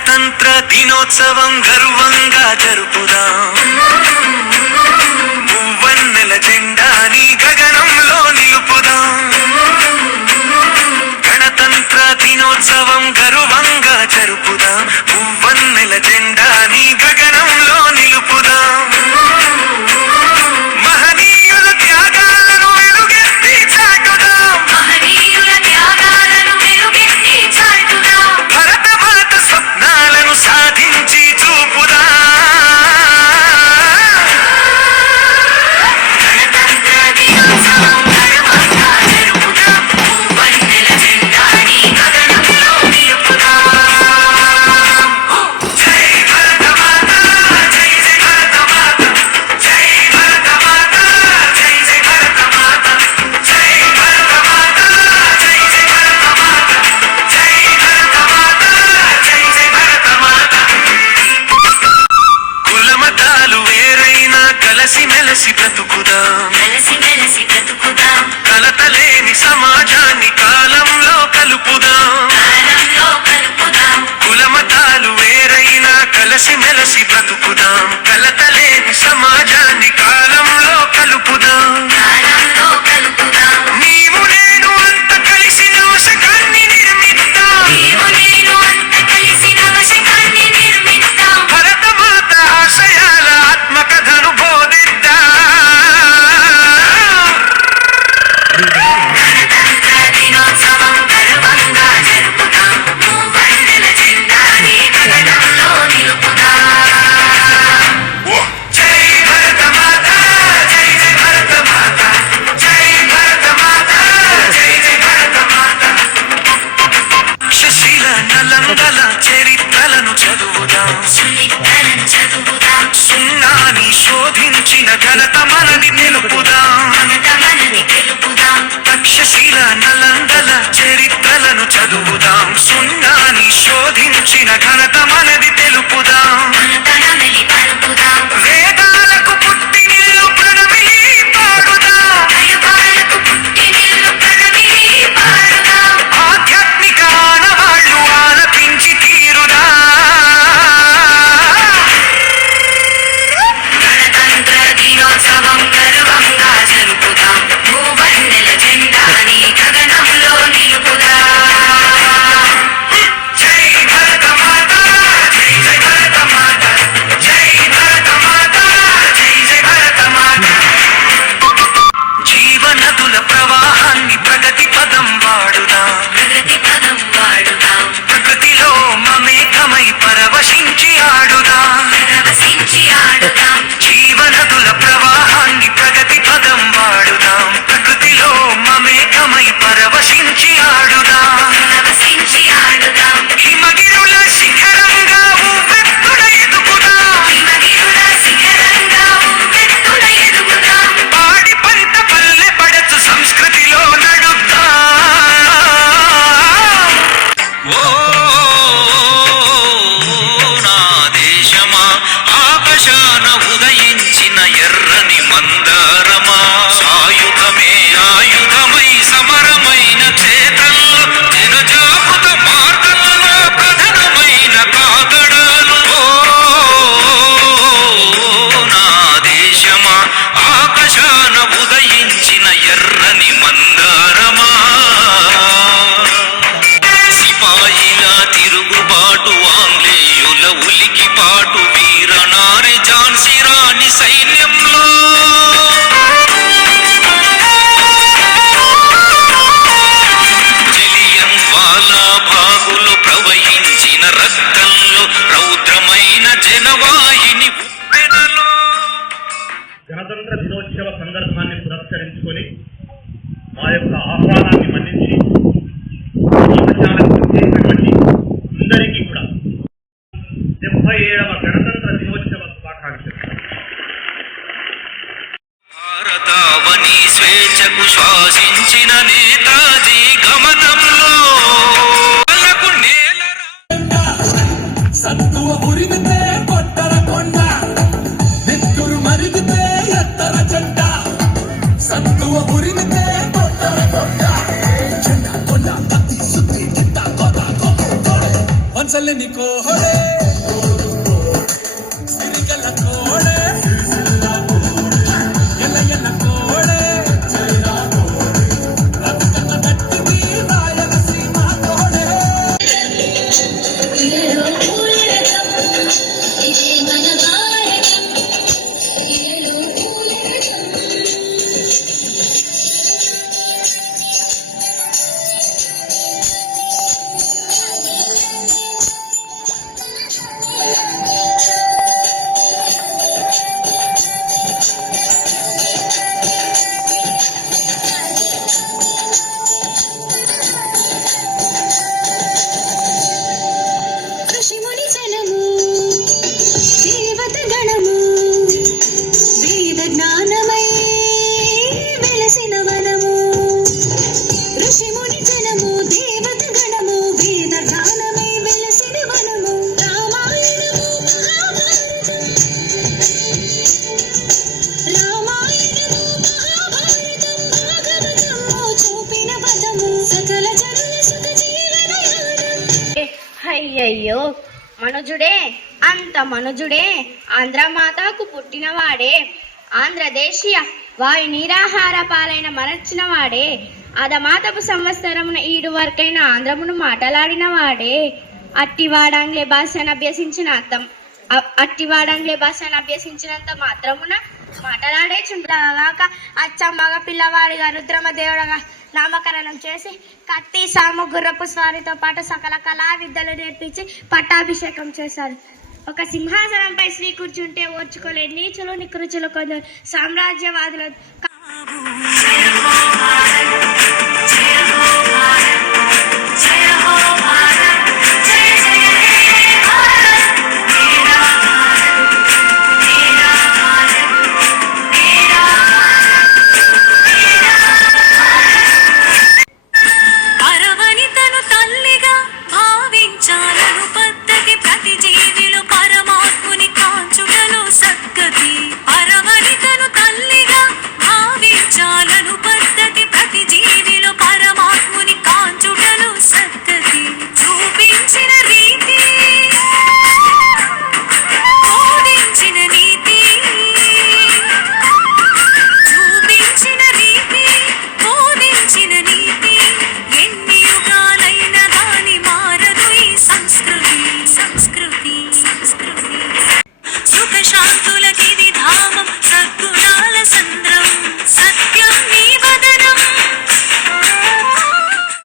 గణతంత్ర దినోత్సవం గర్వంగా జరుపుదాం. మువ్వన్నెల జెండాని గగనంలో నిలుపుదాం. గణతంత్ర దినోత్సవం గర్వంగా జరుపుదాం. మువ్వన్నెల జెండాని గగనంలో నిలుపుదాం. మహనీయుల త్యాగాలను వెలుగెత్తి చాటుదాం. భరత మాత స్వప్నాలను సాధించి చూపుదాం. మెలసి బ్రతుకుదాం. కలతలేని సమాజాన్ని కాలంలో కలుపుదాం. కులమతాలు వేరైనా కలిసి మెలసి బ్రతుకుదాం. కలతలేని సమాజాన్ని కాలంలో కలుపుదాం. నీవు నేను అంత కలిసి నవశకాన్ని నిర్మిద్దాం. భరత మాత ఆశయాల ఆత్మకథను బోధిద్దాం. చరిత్రలను చదువుదాం. సున్నాని శోధించిన ఘనత మనది తెలుపుదాం. తక్షశిల నలందల చరిత్రలను చదువుదాం. సున్నాని శోధించిన ఘనత మనది తెలుపుదాం. వేదాలకు పుట్టినిల్లు ప్రణమిలి పాడుదాం. ఆధ్యాత్మిక ఆనవాళ్లు ఆలపించి తీరుదా. గణతంత్ర దినోత్సవం గర్వంగా జరుపుదాం. మూవన్నెల జెండాని గగనంలో నిలుపుదాం. జై భరత మాత, జై జై భరత మాత, జై భరత మాత, జై జై భరత మాత. జీవనదుల ప్రవాహాన్ని ప్రగతి పదం వాడుదాం. ప్రకృతిలో మమేకమై పరవశించి ఆడుదాం. జీవనదుల ప్రవాహాన్ని ప్రగతి పదం వాడుదాం. ప్రకృతిలో మమేకమై పరవశించి ఆడుదాం. హిమగిరుల శిఖరంగా ఉవ్వెత్తున ఎదుగుదాం. పాడి పంట పల్లె పడచు సంస్కృతిలో నడుద్దాం. ఓ నా దేశమా, ఆకాశాన ఉదయించిన ఎర్రని మందారమా, సాయుధమే ఆయుధమై సమరమైన క్షేత్రంలో జనజాగృత మార్గంలో ప్రధానమైన కాగడాలు. ఓ నా దేశమా, ఆకాశాన ఉదయించిన ఎర్రని మందారమా, సిపాయిల తిరుగుబాటు, ఆంగ్లేయుల ఉలికిపాటు, వీరనారి ఝాన్సీ రాణి సైన్యంలో జలియన్ వాలా బాగులు ప్రవహించిన రక్తంలో రౌద్రమైన జనవాహిని ఉప్పెనలో. గణతంత్ర దినోత్సవ సందర్భాన్ని పురస్కరించుకొని మా యొక్క ఆహ్వానాన్ని మన్నించి చేసినటువంటి అందరికీ కూడా 77వ గణతంత్ర దినోత్సవ శుభాకాంక్షలు. భారతావని స్వేచ్ఛకు శ్వాసించిన నేతాజీ గమనంలో సత్తువ ఉరిగితే కొట్టర కొండ, నెత్తురు మరిగితే ఎత్తర చెడ్డ. సత్తువ ఉరిగితే కొట్టర కొండ. కొసలని కోహడే సిరికల కోడే ఎల్ల ఎల్ల కోడే రక్తన దట్టికి రాయలసీమ కోడే ఋషిముని జనము దేవత గణము వేద జ్ఞానమై వెలసిన వనము ఋషిముని జనము దేవత గణము వేద జ్ఞానమై వెలసిన వనము రామాయణము మహాభారతం భాగవతము చూపిన పదము సకల జనుల సుఖ జీవనయానం. అయ్యయ్యో మనుజుడే అంత మనుజుడే ఆంధ్రమాతకు పుట్టినవాడే ఆంధ్రదేశీయ వాయు నీరాహార పాలైన మరచినవాడే అదమాతపు సంవత్సరమున ఈడు వరకైన ఆంధ్రమును మాటలాడినవాడే అట్టివాడాంగ్లే భాషను అభ్యసించినంత మాత్రమున మాటలాడే చుండగాక అచ్చ మగ పిల్లవాడిగా రుద్రమ దేవుడగా నామకరణం చేసి కత్తి సాము గుర్రపు స్వారితో పాటు సకల కళా విద్యలు నేర్పించి పట్టాభిషేకం చేశారు. ఒక సింహాసనంపై శ్రీ కూర్చుంటే ఓర్చుకోలేని నీచులు నికృచులు కొందరు సామ్రాజ్యవాదులు